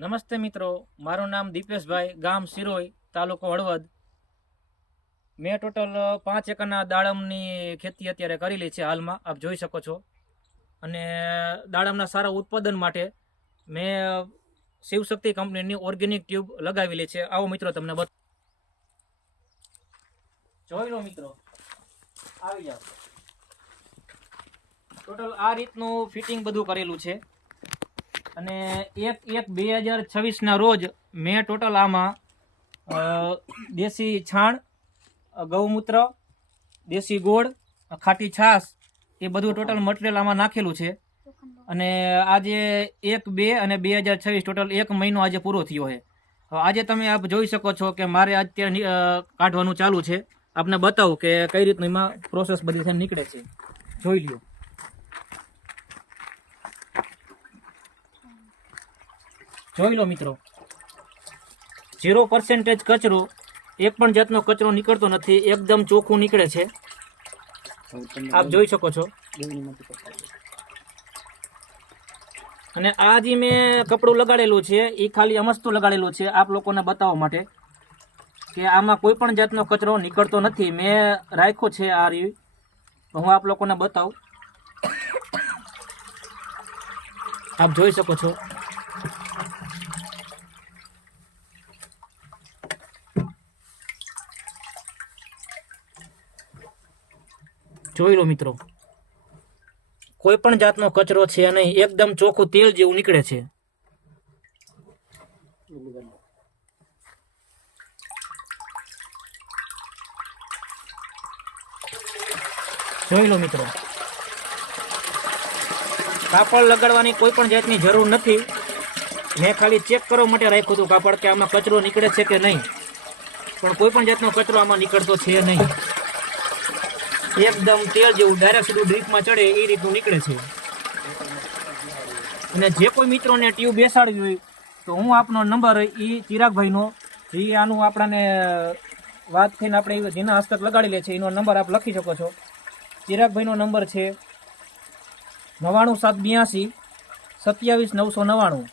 નમસ્તે મિત્રો, મારું નામ દીપેશભાઈ, ગામ સિરોઈ, તાલુકો હળવદ. મેં ટોટલ 5 એકરના દાડમની ખેતી અત્યારે કરેલી છે. હાલમાં આપ જોઈ શકો છો. અને દાડમના સારા ઉત્પાદન માટે મેં શિવશક્તિ કંપનીની ઓર્ગેનિક ટ્યુબ લગાવેલી છે. આવો મિત્રો તમને જોઈ લો મિત્રો, આવી જાઓ. ટોટલ આ રીતનું ફિટિંગ બધું કરેલું છે. અને 1/1/2026 રોજ મેં ટોટલ આમાં દેશી છાણ, ગૌમૂત્ર, દેશી ગોળ, ખાટી છાશ એ બધું ટોટલ મટીરિયલ આમાં નાખેલું છે. અને આજે 1/2/2026 ટોટલ 1 મહિનો આજે પૂરો થયો છે. આજે તમે આપ જોઈ શકો છો કે મારે અત્યારે કાઢવાનું ચાલુ છે. આપને બતાવું કે કઈ રીતનું એમાં પ્રોસેસ બધી છે નીકળે છે. જોઈ લ્યો. જોઈ લો મિત્રો, 0% કચરો, એક પણ જાતનો કચરો નીકળતો નથી. એકદમ ચોખ્ખું નીકળે છે. આપ જોઈ શકો છો. અને આ જે મેં કપડું લગાડેલું છે એ ખાલી અમસ્તું લગાડેલું છે આપ લોકોને બતાવવા માટે કે આમાં કોઈ પણ જાતનો કચરો નીકળતો નથી. મેં રાખ્યો છે આ રીત, હું આપ લોકોને બતાવું. આપ જોઈ શકો છો. જોઈ લો મિત્રો, કોઈ પણ જાતનો કચરો છે નહીં. એકદમ ચોખ્ખું તેલ જેવું નીકળે છે. જોઈ લો મિત્રો, કાપડ લગાડવાની કોઈ પણ જાતની જરૂર નથી. મેં ખાલી ચેક કરવા માટે રાખ્યું હતું કાપડ કે આમાં કચરો નીકળે છે કે નહીં, પણ કોઈ પણ જાતનો કચરો આમાં નીકળતો છે નહીં. એકદમ તેલ જેવું ડાયરેક્ટ સીધું ડ્રીપમાં ચડે એ રીતનું નીકળે છે. અને જે કોઈ મિત્રોને ટ્યુબ બેસાડવી હોય તો હું આપનો નંબર એ ચિરાગભાઈનો, જે આનું આપણાને વાત થઈને આપણે જેના હસ્તક લગાડી લે છે એનો નંબર આપ લખી શકો છો. ચિરાગભાઈનો નંબર છે 99782 27999.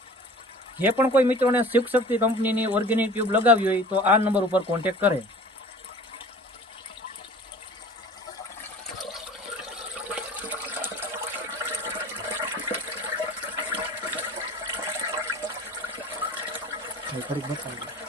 જે પણ કોઈ મિત્રોને શિવશક્તિ કંપનીની ઓર્ગેનિક ટ્યુબ લગાવી હોય તો આ નંબર ઉપર કોન્ટેક્ટ કરે. ફરી બતાવી